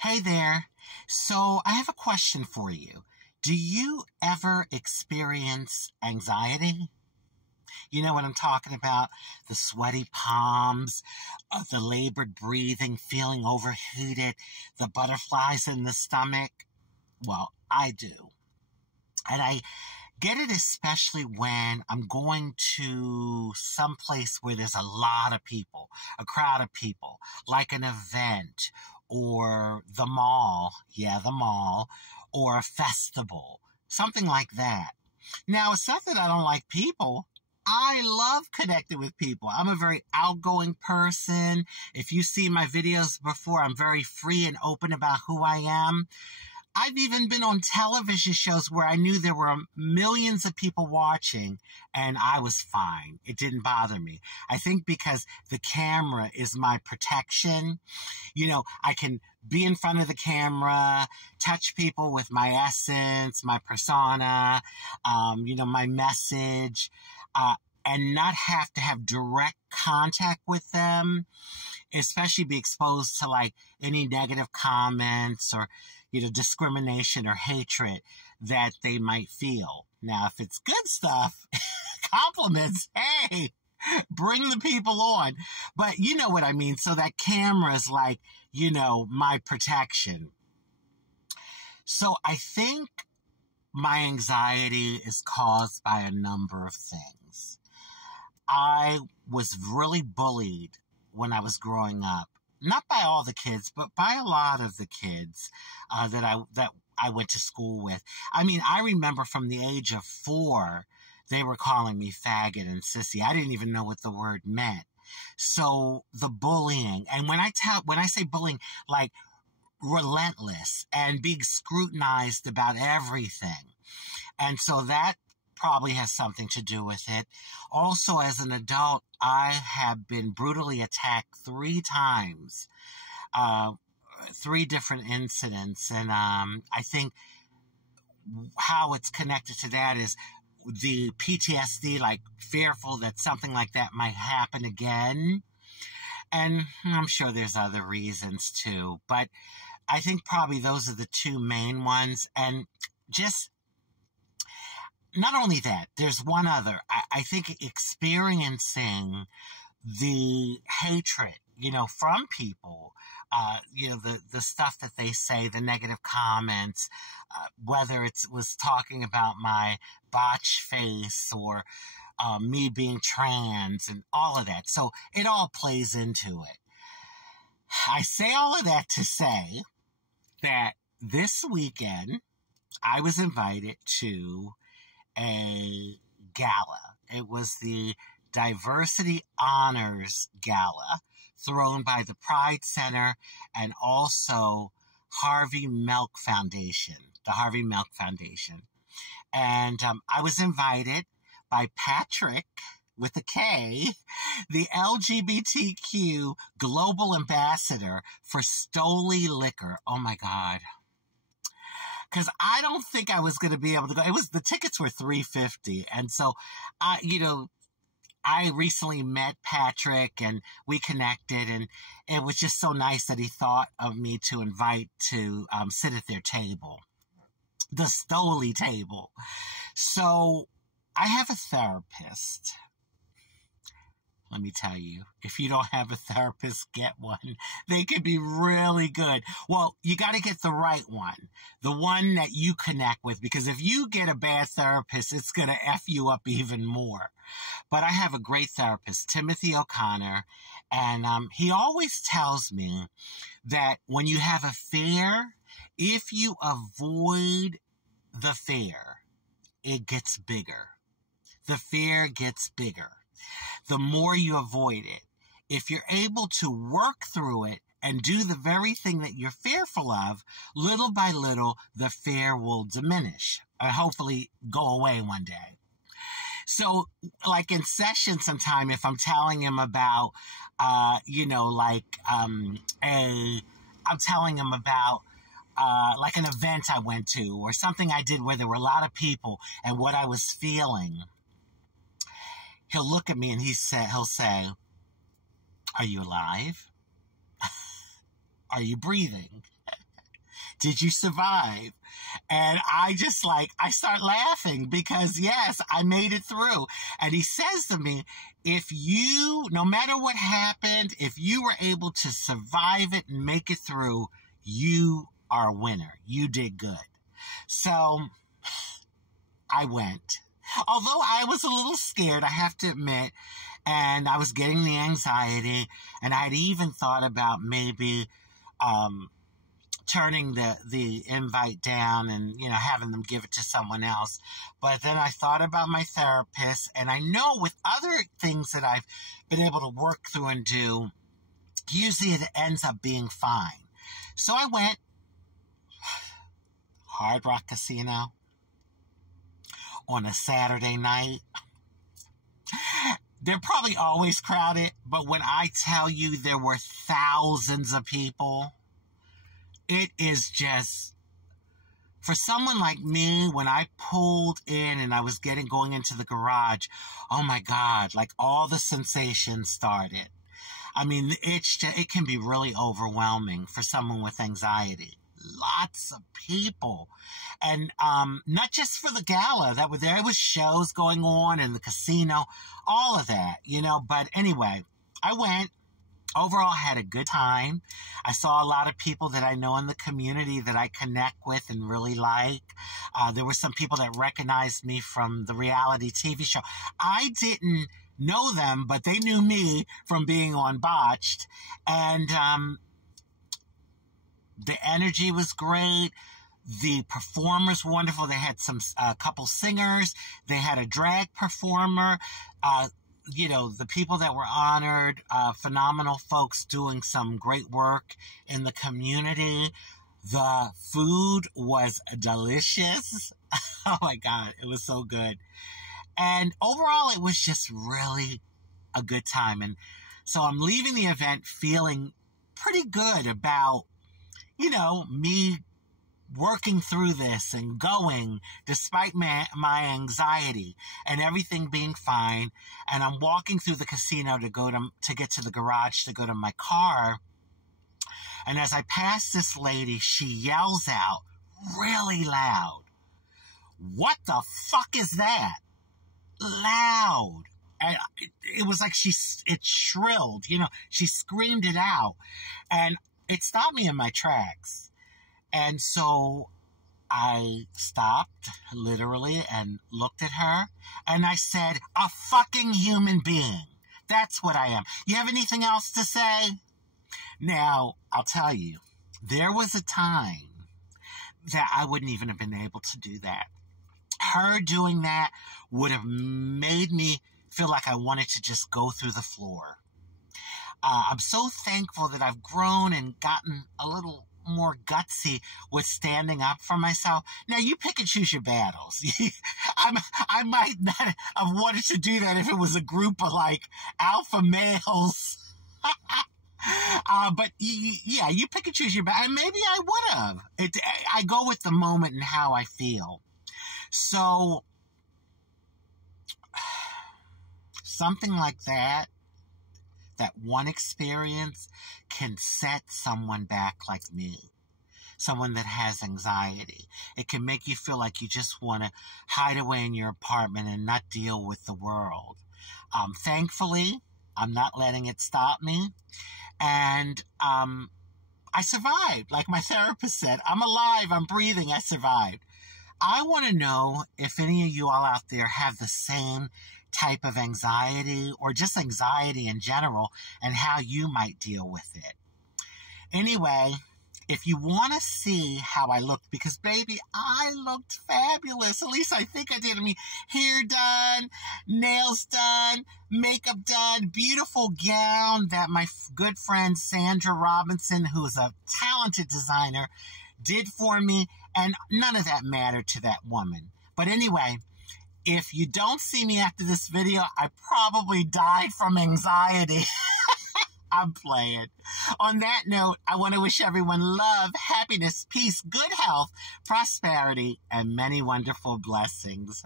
Hey there. So I have a question for you. Do you ever experience anxiety? You know what I'm talking about? The sweaty palms, the labored breathing, feeling overheated, the butterflies in the stomach. Well, I do. And I get it especially when I'm going to some place where there's a lot of people, a crowd of people, like an event or the mall, or a festival, something like that. Now, it's not that I don't like people. I love connecting with people. I'm a very outgoing person. If you see my videos before, I'm very free and open about who I am. I've even been on television shows where I knew there were millions of people watching and I was fine. It didn't bother me. I think because the camera is my protection. You know, I can be in front of the camera, touch people with my essence, my persona, my message, and not have to have direct contact with them, especially be exposed to like any negative comments or, discrimination or hatred that they might feel. Now, if it's good stuff, compliments, hey, bring the people on. But you know what I mean? So that camera is like, my protection. So I think my anxiety is caused by a number of things. I was really bullied when I was growing up. Not by all the kids, but by a lot of the kids that I went to school with. I mean, I remember from the age of 4, they were calling me faggot and sissy. I didn't even know what the word meant. So the bullying, and when I say bullying, like relentless and being scrutinized about everything. And so that probably has something to do with it. Also, as an adult, I have been brutally attacked 3 times, 3 different incidents. And I think how it's connected to that is the PTSD, like fearful that something like that might happen again. And I'm sure there's other reasons too, but I think probably those are the 2 main ones. And just not only that, there's one other. I think experiencing the hatred, from people, the stuff that they say, the negative comments, whether it was talking about my botched face or me being trans and all of that. So it all plays into it. I say all of that to say that this weekend I was invited to a gala. It was the Diversity Honors Gala thrown by the Pride Center and also Harvey Milk Foundation, the Harvey Milk Foundation. And I was invited by Patrick, with a K, the LGBTQ Global Ambassador for Stoli Liquor. Oh my God. Because I don't think I was going to be able to go. The tickets were $350. And so, I recently met Patrick and we connected, and it was just so nice that he thought of me to invite to sit at their table, the Stoli table. So I have a therapist. Let me tell you, if you don't have a therapist, get one. They can be really good. Well, you got to get the right one, the one that you connect with, because if you get a bad therapist, it's going to F you up even more. But I have a great therapist, Timothy O'Connor, and he always tells me that when you have a fear, if you avoid the fear, it gets bigger. The fear gets bigger. The more you avoid it, if you're able to work through it and do the very thing that you're fearful of, little by little, the fear will diminish and hopefully go away one day. So, like in session sometime, if I'm telling him about, I'm telling him about, like an event I went to or something I did where there were a lot of people and what I was feeling, he'll look at me and he'll say, "Are you alive? Are you breathing?" did you survive? And I start laughing because yes, I made it through. And he says to me, no matter what happened, if you were able to survive it and make it through, you are a winner. You did good. So I went. Although I was a little scared, I have to admit, and I was getting the anxiety, and I'd even thought about maybe turning the invite down and, having them give it to someone else. But then I thought about my therapist, and I know with other things that I've been able to work through and do, usually it ends up being fine. So I went. Hard Rock Casino on a Saturday night. They're probably always crowded, but when I tell you there were thousands of people, it is just, for someone like me, when I pulled in and I was going into the garage, oh my God, like all the sensations started. I mean, it can be really overwhelming for someone with anxiety. Lots of people. And not just for the gala that were there. It was shows going on in the casino, all of that, But anyway, I went. Overall, had a good time. I saw a lot of people that I know in the community that I connect with and really like. There were some people that recognized me from the reality TV show. I didn't know them, but they knew me from being on Botched. And the energy was great. The performers were wonderful. They had a couple singers. They had a drag performer. The people that were honored, phenomenal folks doing some great work in the community. The food was delicious. Oh my God, it was so good. And overall, it was just really a good time. And so I'm leaving the event feeling pretty good about, me working through this and going despite my anxiety and everything being fine. And I'm walking through the casino to get to the garage to go to my car. And as I pass this lady, she yells out really loud, "What the fuck is that?" Loud. And it was like it shrilled, she screamed it out. And it stopped me in my tracks. And so I stopped, literally, and looked at her. And I said, "A fucking human being. That's what I am. You have anything else to say?" Now, I'll tell you, there was a time that I wouldn't even have been able to do that. Her doing that would have made me feel like I wanted to just go through the floor. I'm so thankful that I've grown and gotten a little more gutsy with standing up for myself. Now, you pick and choose your battles. I might not have wanted to do that if it was a group of alpha males. But yeah, you pick and choose your battle. And maybe I would have. I go with the moment and how I feel. So something like that one experience can set someone back like me, someone that has anxiety. It can make you feel like you just want to hide away in your apartment and not deal with the world. Thankfully, I'm not letting it stop me. And I survived. Like my therapist said, I'm alive, I'm breathing, I survived. I want to know if any of you all out there have the same type of anxiety or just anxiety in general and how you might deal with it. Anyway, if you want to see how I looked, because baby, I looked fabulous. At least I think I did. I mean, hair done, nails done, makeup done, beautiful gown that my good friend Sandra Robinson, who's a talented designer, did for me. And none of that mattered to that woman. But anyway, if you don't see me after this video, I probably died from anxiety. I'm playing. On that note, I want to wish everyone love, happiness, peace, good health, prosperity, and many wonderful blessings.